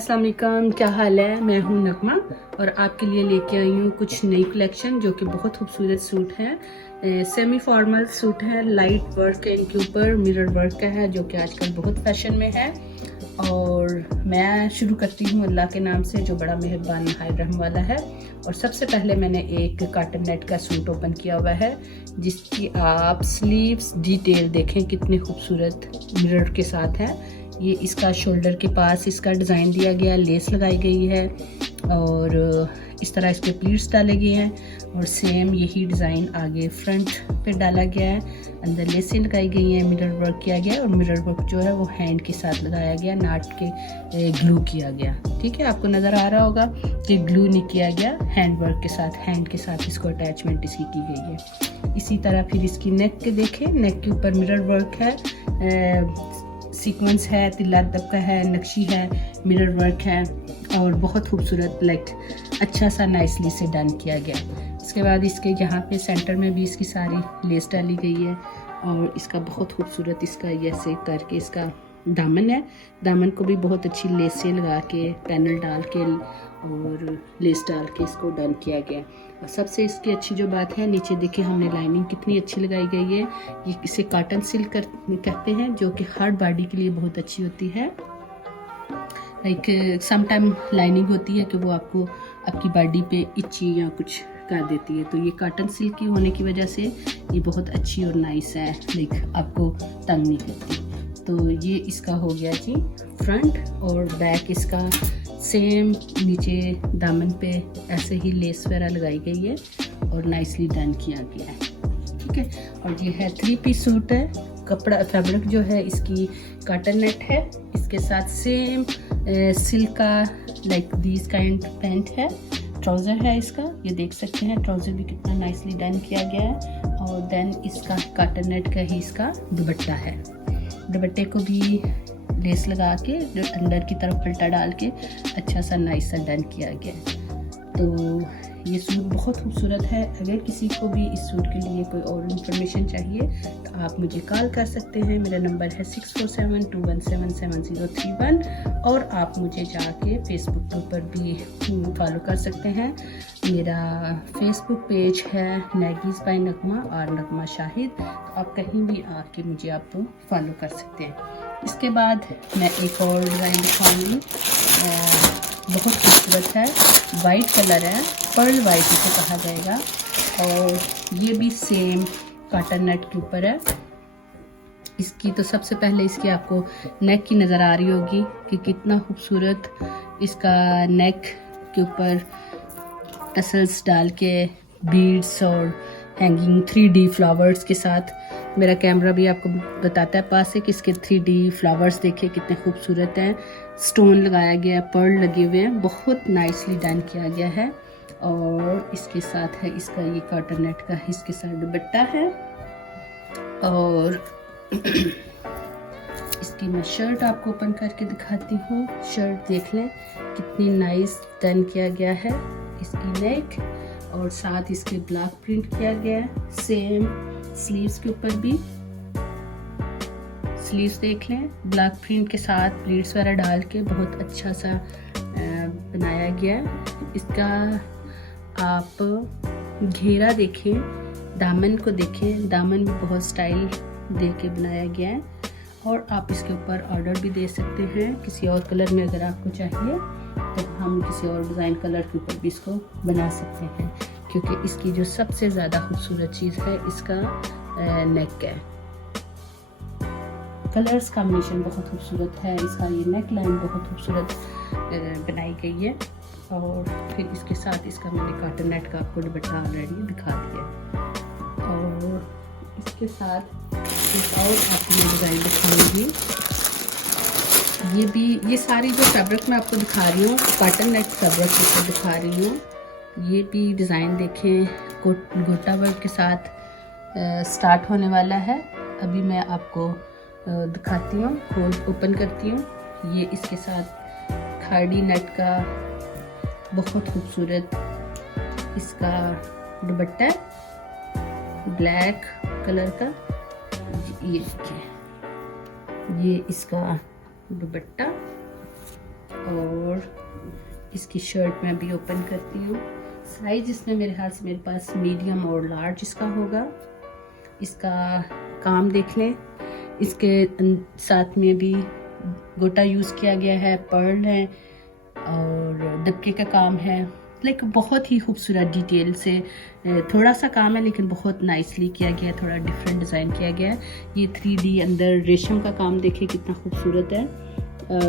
अस्सलाम वालेकुम, क्या हाल है। मैं हूं नगमा और आपके लिए लेके आई हूं कुछ नई कलेक्शन जो कि बहुत खूबसूरत सूट है। सेमी फॉर्मल सूट है, लाइट वर्क है, इनके ऊपर मिरर वर्क का है जो कि आजकल बहुत फैशन में है। और मैं शुरू करती हूँ अल्लाह के नाम से जो बड़ा मेहरबान नहायत रहम वाला है। और सबसे पहले मैंने एक कॉटन नेट का सूट ओपन किया हुआ है जिसकी आप स्लीव्स डिटेल देखें कितने खूबसूरत मिरर के साथ है। ये इसका शोल्डर के पास इसका डिज़ाइन दिया गया, लेस लगाई गई है और इस तरह इस पर प्लीट्स डाले गए हैं और सेम यही डिज़ाइन आगे फ्रंट पे डाला गया है। अंदर लेसें लगाई गई हैं, मिरर वर्क किया गया और मिरर वर्क जो है वो हैंड के साथ लगाया गया, नाट के ग्लू किया गया। ठीक है, आपको नज़र आ रहा होगा कि ग्लू नहीं किया गया, हैंड वर्क के साथ, हैंड के साथ इसको अटैचमेंट इसकी की गई है। इसी तरह फिर इसकी नेक के देखें, नेक के ऊपर मिरर वर्क है, सीक्वेंस है, तिल्ला दबका है, नक्शी है, मिरर वर्क है और बहुत खूबसूरत लाइक अच्छा सा नाइसली से डन किया गया। इसके बाद इसके यहाँ पे सेंटर में भी इसकी सारी लेस डाली गई है और इसका बहुत खूबसूरत इसका ऐसे करके इसका दामन है। दामन को भी बहुत अच्छी लेसें लगा के, पैनल डाल के और लेस डाल के इसको डन किया गया। और सबसे इसकी अच्छी जो बात है, नीचे देखिए हमने लाइनिंग कितनी अच्छी लगाई गई है। ये इसे कॉटन सिल्क कहते हैं जो कि हर बॉडी के लिए बहुत अच्छी होती है। लाइक सम टाइम लाइनिंग होती है कि वो आपको आपकी बॉडी पे इची या कुछ कर देती है, तो ये कॉटन सिल्क की होने की वजह से ये बहुत अच्छी और नाइस है, लाइक आपको तंग नहीं करती। तो ये इसका हो गया जी फ्रंट। और बैक इसका सेम नीचे दामन पे ऐसे ही लेस वगैरह लगाई गई है और नाइसली डन किया गया है। ठीक है, और ये है 3 पीस सूट है। कपड़ा फैब्रिक जो है इसकी कॉटन नेट है, इसके साथ सेम सिल्क का लाइक दिस काइंड पैंट है। ट्राउज़र है इसका, ये देख सकते हैं ट्राउज़र भी कितना नाइसली डन किया गया है। और देन इसका कॉटन नेट का ही इसका दुपट्टा है। दुपट्टे को भी लेस लगा के जो अंदर की तरफ पलटा डाल के अच्छा सा नाइस सा डन किया गया है। तो ये सूट बहुत खूबसूरत है। अगर किसी को भी इस सूट के लिए कोई और इन्फॉर्मेशन चाहिए तो आप मुझे कॉल कर सकते हैं। मेरा नंबर है 6472177031 और आप मुझे जाके फेसबुक के ऊपर भी फॉलो कर सकते हैं। मेरा फेसबुक पेज है नैगीज़ बाय नगमा और नगमा शाहिद, तो आप कहीं भी आके मुझे आप फॉलो कर सकते हैं। इसके बाद मैं एक और डिज़ाइन दिखाऊंगी, बहुत खूबसूरत है, वाइट कलर है, पर्ल वाइट इसे कहा जाएगा और ये भी सेम कॉटन नेट के ऊपर है। इसकी तो सबसे पहले इसकी आपको नेक की नज़र आ रही होगी कि कितना खूबसूरत इसका नेक के ऊपर टसल्स डाल के बीड्स और हैंगिंग 3D फ्लावर्स के साथ। मेरा कैमरा भी आपको बताता है पास से कि इसके 3D फ्लावर्स देखिए कितने खूबसूरत हैं। स्टोन लगाया गया है, पर्ल लगे हुए हैं, बहुत नाइसली डन किया गया है। और इसके साथ है इसका ये कॉटन नेट का इसके साथ दुपट्टा है। और इसकी मैं शर्ट आपको ओपन करके दिखाती हूँ। शर्ट देख लें कितनी नाइस डन किया गया है। इसकी नेक और साथ इसके ब्लैक प्रिंट किया गया है। सेम स्लीव्स के ऊपर भी स्लीव्स देख लें, ब्लैक प्रिंट के साथ प्लीट्स वगैरह डाल के बहुत अच्छा सा बनाया गया है। इसका आप घेरा देखें, दामन को देखें, दामन भी बहुत स्टाइल दे के बनाया गया है। और आप इसके ऊपर ऑर्डर भी दे सकते हैं किसी और कलर में अगर आपको चाहिए, तो हम किसी और डिज़ाइन कलर के ऊपर भी इसको बना सकते हैं, क्योंकि इसकी जो सबसे ज़्यादा खूबसूरत चीज़ है इसका नेक है। कलर्स कॉम्बिनेशन बहुत खूबसूरत है, इसका ये नेक लाइन बहुत खूबसूरत बनाई गई है। और फिर इसके साथ इसका मैंने कॉटन नेट का आपको दुपट्टा ऑलरेडी दिखा दिया। और इसके साथ एक और आपको मैं डिज़ाइन दिखाऊंगी। ये सारी जो फैब्रिक मैं आपको दिखा रही हूँ, कॉटन नेट फैब्रिक आपको दिखा रही हूँ। ये भी डिज़ाइन देखें, गोटा वर्क के साथ स्टार्ट होने वाला है। अभी मैं आपको दिखाती हूँ, खोल ओपन करती हूँ। ये इसके साथ खाड़ी नेट का बहुत खूबसूरत इसका दुपट्टा है, ब्लैक कलर का। ये देखिए, ये इसका दुपट्टा और इसकी शर्ट मैं अभी ओपन करती हूँ। साइज इसमें मेरे ख्याल से मेरे पास मीडियम और लार्ज इसका होगा। इसका काम देख लें, इसके साथ में भी गोटा यूज़ किया गया है, पर्ल है और दबके का काम है। लाइक बहुत ही खूबसूरत डिटेल से, थोड़ा सा काम है लेकिन बहुत नाइसली किया गया है, थोड़ा डिफरेंट डिज़ाइन किया गया है। ये 3D अंदर रेशम का काम देखिए कितना खूबसूरत है।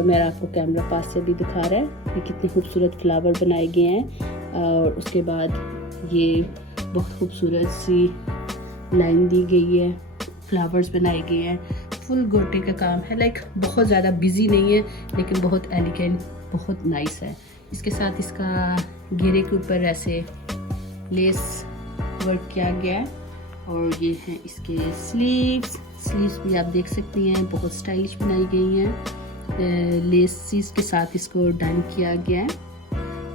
मेरा आपको कैमरा पास से भी दिखा रहा है कि कितने खूबसूरत फ्लावर बनाए गए हैं। और उसके बाद ये बहुत खूबसूरत सी लाइन दी गई है, फ्लावर्स बनाए गए हैं, फुल गोटे का काम है। लाइक बहुत ज़्यादा बिजी नहीं है लेकिन बहुत एलिगेंट, बहुत नाइस है। इसके साथ इसका घेरे के ऊपर ऐसे लेस वर्क किया गया है। और ये हैं इसके स्लीव्स भी आप देख सकती हैं, बहुत स्टाइलिश बनाई गई हैं। लेसिस के साथ इसको डन किया गया है।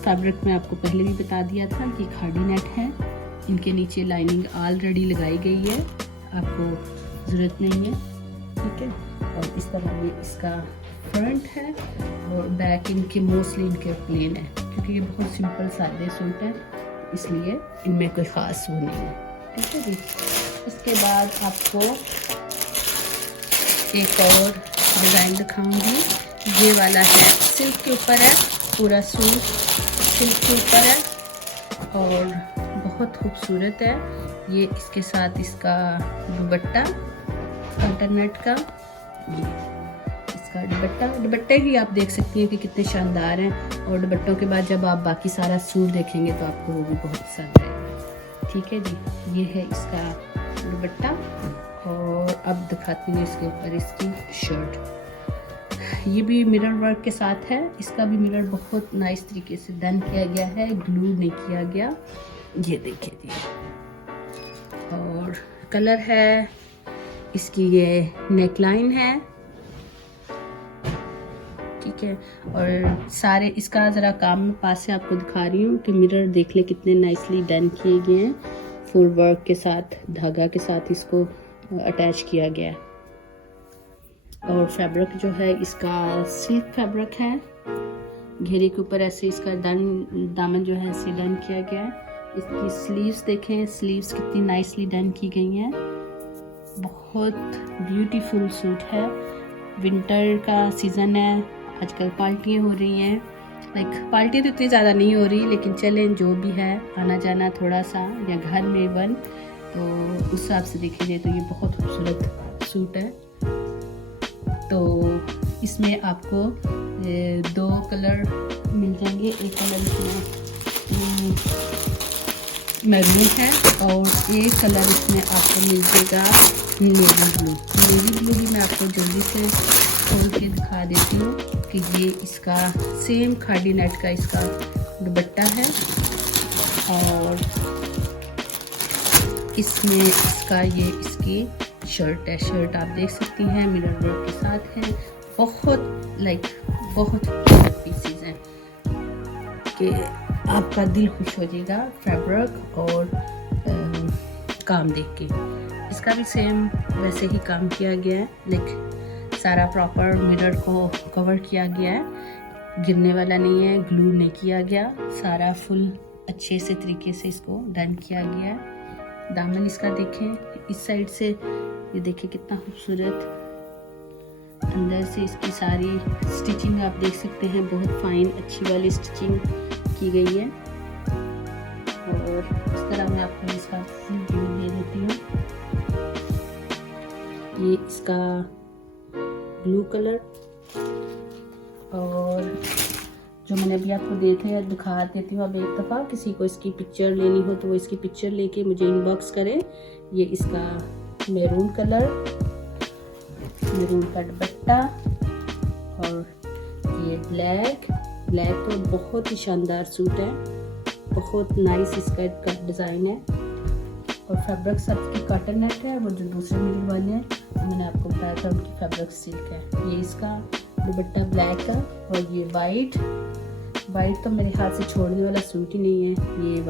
फैब्रिक में आपको पहले भी बता दिया था कि खाड़ी नेट है। इनके नीचे लाइनिंग ऑलरेडी लगाई गई है, आपको ज़रूरत नहीं है, ठीक है। और इस तरह ये इसका फ्रंट है और बैक इनके मोस्टली इनके प्लेन है, क्योंकि ये बहुत सिंपल सादे सूट है, इसलिए इनमें कोई ख़ास वो नहीं है, ठीक है जी। इसके बाद आपको एक और डिज़ाइन दिखाऊंगी। ये वाला है, सिल्क के ऊपर है, पूरा सूट सिल्क के ऊपर है और बहुत खूबसूरत है। ये इसके साथ इसका दुपट्टा अल्टरनेट का, इसका दुपट्टे ही आप देख सकती हैं कि कितने शानदार हैं। और दुपट्टों के बाद जब आप बाकी सारा सूट देखेंगे तो आपको वो भी बहुत पसंद आएगा, ठीक है जी। ये है इसका दुपट्टा और अब दिखाती हूँ इसके ऊपर इसकी शर्ट। ये भी मिरर वर्क के साथ है। इसका भी मिरर बहुत नाइस तरीके से डन किया गया है, ग्लू नहीं किया गया, ये देखिए जी। और कलर है इसकी, ये नेकलाइन है, ठीक है। और सारे इसका ज़रा काम में पास से आपको दिखा रही हूँ कि मिरर देख ले कितने नाइसली डन किए गए हैं। फुल वर्क के साथ, धागा के साथ इसको अटैच किया गया है। और फैब्रिक जो है इसका सिल्क फैब्रिक है। घेरे के ऊपर ऐसे इसका दामन जो है ऐसे डन किया गया है। इसकी स्लीव्स देखें, स्लीव्स कितनी नाइसली डन की गई हैं। बहुत ब्यूटीफुल सूट है। विंटर का सीज़न है, आजकल पार्टियाँ हो रही हैं। लाइक पार्टी तो इतनी ज़्यादा नहीं हो रही, लेकिन चलें जो भी है, आना जाना थोड़ा सा या घर में बन, तो उस हिसाब से देखा जाए तो ये बहुत खूबसूरत सूट है। तो इसमें आपको 2 कलर मिल जाएंगे। एक कलर इसमें मैरून है और एक कलर इसमें आपको मिल जाएगा नेवी ब्लू। नेवी ब्लू भी मैं आपको जल्दी से खोल के दिखा देती हूँ कि ये इसका सेम खाड़ी नेट का इसका दुपट्टा है और इसमें इसका ये इसकी शर्ट है। शर्ट आप देख सकती हैं मिरर वर्क के साथ है। बहुत खूबसूरत पीसेज हैं कि आपका दिल खुश हो जाएगा फैब्रिक और काम देख के। इसका भी सेम वैसे ही काम किया गया है, लाइक सारा प्रॉपर मिरर को कवर किया गया है, गिरने वाला नहीं है, ग्लू नहीं किया गया, सारा फुल अच्छे से तरीके से इसको डन किया गया है। दामन इसका देखें इस साइड से, ये देखिए कितना खूबसूरत। अंदर से इसकी सारी स्टिचिंग आप देख सकते हैं, बहुत फाइन अच्छी वाली स्टिचिंग की गई है। और इस तरह मैं आपको इसका फुल व्यू दे देती हूँ। ये इसका ब्लू कलर, और जो मैंने अभी आपको दिखा देती हूँ। अब एक दफ़ा किसी को इसकी पिक्चर लेनी हो तो वो इसकी पिक्चर लेके मुझे इनबॉक्स करें। ये इसका मैरून कलर, मैरून का दुपट्टा, और ये ब्लैक तो बहुत ही शानदार सूट है, बहुत नाइस इसका डिज़ाइन है। और फैब्रिक सबकी कॉटन नेट है। वो जो दूसरे मिलने वाले हैं तो मैंने आपको बताया था उनकी फैब्रिक सिल्क है। ये इसका दुपट्टा ब्लैक है और ये वाइट तो मेरे हाथ से छोड़ने वाला सूट ही नहीं है। ये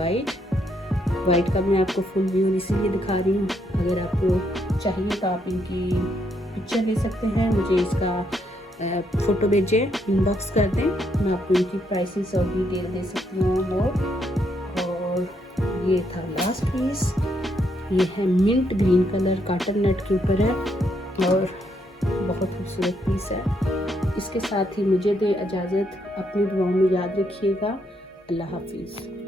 वाइट का मैं आपको फुल व्यू इसीलिए दिखा रही हूँ। अगर आपको चाहिए तो आप इनकी पिक्चर ले सकते हैं। मुझे इसका फ़ोटो भेजें, इनबॉक्स कर दें, मैं आपको इनकी प्राइसेस और डिटेल दे सकती हूँ मोर। और ये था लास्ट पीस, ये है mint green colour, cotton net के ऊपर है और बहुत खूबसूरत पीस है। इसके साथ ही मुझे दे इजाज़त, अपनी दुआओं में याद रखिएगा। अल्लाह हाफिज़।